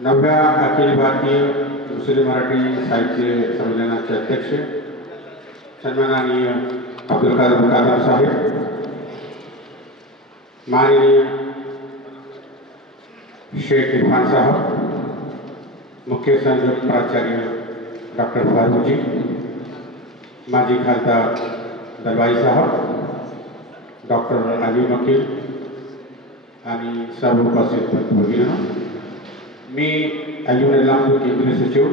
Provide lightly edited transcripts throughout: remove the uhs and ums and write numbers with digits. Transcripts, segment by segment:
9व्या अखिल भारतीय मुस्लिम मराठी साहित्य संमेलनाचे अध्यक्ष सन्माननीय अब्दुल कादर साहेब, माननीय शेख इरफान साहब, मुख्य संयोजक प्राचार्य डॉक्टर फारूक जी, माजी खासदार दलवाई साहब, डॉक्टर अली वकील आणि सर्व उपस्थित भगिनींनो, मी अय्यूब निजाम केंद्रीय सचिव,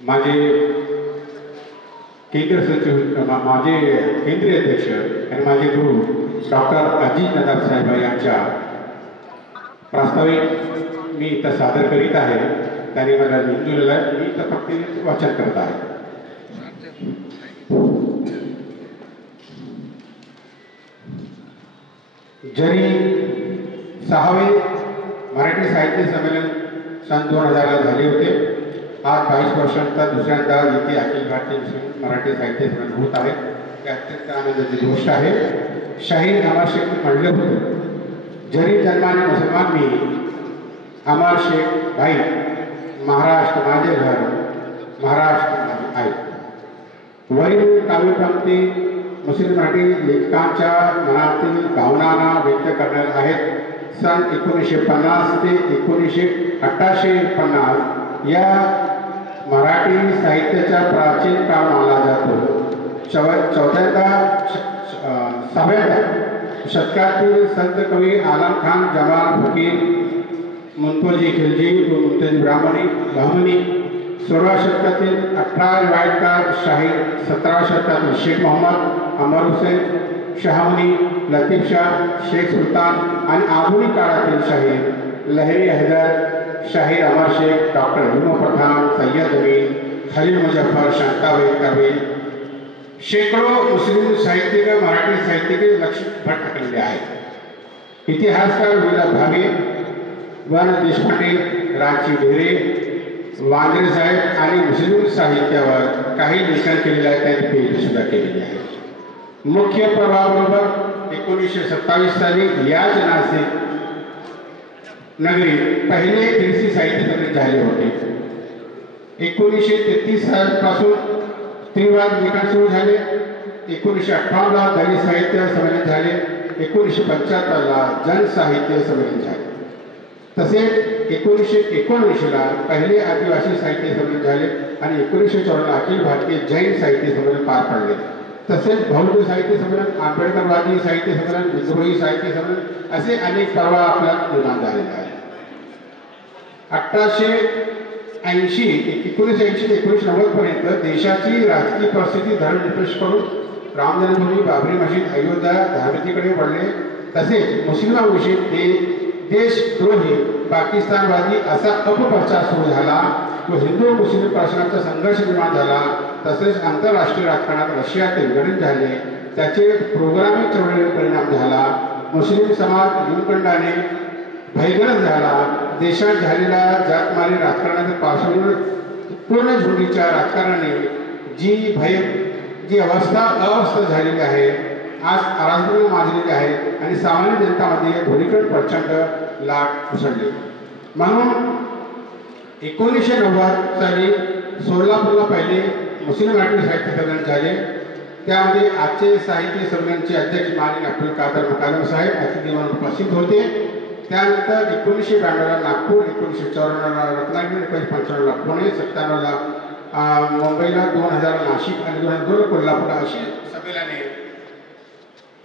माझे केंद्रीय अध्यक्ष आणि माझे गुरु डॉक्टर अजीज नदाब साहेब यांच्या प्रस्तावित मी इथं सादर करीत आहे. त्यांनी मला दिलेलं आहे, मी इथं फक्त वाचन करत आहे. जरी 6वे मराठी साहित्य संमेलन सन 2000 झाले होते, आज 22 वर्षांचा दुसऱ्यांदा येथे अखिल भारतीय मुस्लिम मराठी साहित्य संमेलन होत आहे. ही अत्यंत आनंदाची गोष्ट आहे. शाहीर अमर शेख म्हणले होते, जरी जन्माने मुसलमान मी, अमर शेख भाई, महाराष्ट्र माझे घर, महाराष्ट्र माझी आई. वरील काव्यपंक्ती मुस्लिम मराठी लेखकांच्या मनातील भावनांना व्यक्त करणार आहेत. सन 1950 ते 1950 या मराठी साहित्याचा प्राचीन काळ मानला जातो. 7व्या शतकातील संत कवी आलम खान, जमाल फकीर, मुंतजी खिलजी व मुंतजी ब्राह्मणी, 16व्या शतकातील 18 रिवायतकार शाहीर, 17व्या शतकातील शेख मोहम्मद, अमर हुसैन, शाहमनी, लतीफ शाह, शेख सुलतान आणि आधुनिक काळातील शाहीर लहरी हैदर, शाहीर अमर शेख, डॉक्टर हिमो पठाण, सय्यद अमीन, खलील मुजफ्फर, शांताबाई कर्वे, शेकडो मुस्लिम साहित्यिक, मराठी साहित्यिक लक्ष भटकलेले आहेत. इतिहासकार विला भावे, वन देशपांडे, राची ढेरे, वांद्रे साहेब आणि मुस्लिम साहित्यावर काही लेखन केलेले आहे, त्यांनी पेज सुद्धा केलेली आहे. मुख्य प्रवाहाबरोबर 1927 साली याच नाशिक नगरीत पहिले फिरसी साहित्य संमेलन झाले होते. 1933 सालापासून स्त्रीवाद लेखन सुरू झाले. 1958ला दलित साहित्य संमेलन झाले. 1975ला जनसाहित्य संमेलन झाले. तसेच 1919ला पहिले आदिवासी साहित्य संमेलन झाले आणि 1954ला अखिल भारतीय जैन साहित्य संमेलन पार पडले. तसेच बौद्ध साहित्य संमेलन, आंबेडकरवादी साहित्य संमेलन, विद्रोही साहित्य संमेलन असे अनेक पर्व आपल्यात निर्माण झालेले आहेत. 1980 ते 1990 पर्यंत देशाची राजकीय परिस्थिती धर्मनिरपेक्ष करून राम जन्मभूमी, बाबरी मशीद, अयोध्या धार्मिकतेकडे वळले. तसेच मुस्लिमांविषयी देशद्रोही, पाकिस्तानवादी असा अपप्रचार सुरू झाला व हिंदू मुस्लिम प्रश्नाचा संघर्ष निर्माण झाला. तसेच आंतरराष्ट्रीय राजकारणात रशियातील गणित झाले, त्याचे प्रोग्रामिंग चळवळीवर परिणाम झाला. मुस्लिम समाज युगखंडाने भयग्रस्त झाला. देशात झालेल्या जातमारी राजकारणाच्या पार्श्वभूमीवर पूर्ण झुंडीच्या राजकारणाने जी अवस्था झालेली आहे, आज अराजकता माजलेली आहे आणि सामान्य जनतामध्ये धोरीकरण प्रचंड लाट उसळली. म्हणून 1990 साली सोलापूरला पहिले मुस्लिम मराठी साहित्य संमेलन झाले. त्यामध्ये आजचे साहित्य संमेलनाचे अध्यक्ष माननीय अब्दुल कादर साहेब अतिथी म्हणून उपस्थित होते. त्यानंतर 1992ला नागपूर, 1954ला रत्नागिरी, 1955ला पुणे, 97ला मुंबईला, 2000 नाशिक आणि 2002 कोल्हापूर अशी संमेलने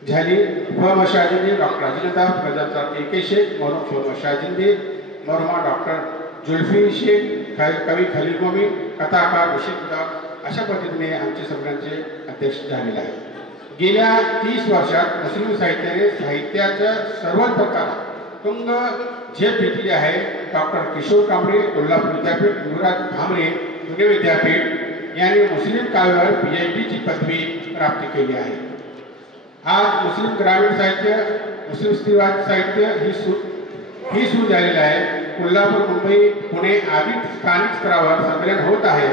झाली. मशाजिंदे डॉक्टर अजिनदा, प्रजाचा के शेख, मौलवी मशाजिंदे, मौलमा डॉक्टर जुल्फी शेख, कवी खलील मोमी, कथाकार बशीर, अशा पद्धतीने आमचे संमेलनाचे अध्यक्ष झालेले आहेत. गेल्या 30 वर्षात मुस्लिम साहित्याच्या सर्वच प्रकारात तुंग झेप घेतली आहे. डॉक्टर किशोर कांबळे, कोल्हापूर विद्यापीठ, युवराज भामरे, पुणे विद्यापीठ यांनी मुस्लिम काव्यावर PhDची पदवी प्राप्त केली आहे. आज मुस्लिम ग्रामीण साहित्य, मुस्लिम स्त्रीवाद साहित्य ही सुरू झालेलं आहे. कोल्हापूर, मुंबई, पुणे आदी स्थानिक स्तरावर संमेलन होत आहे.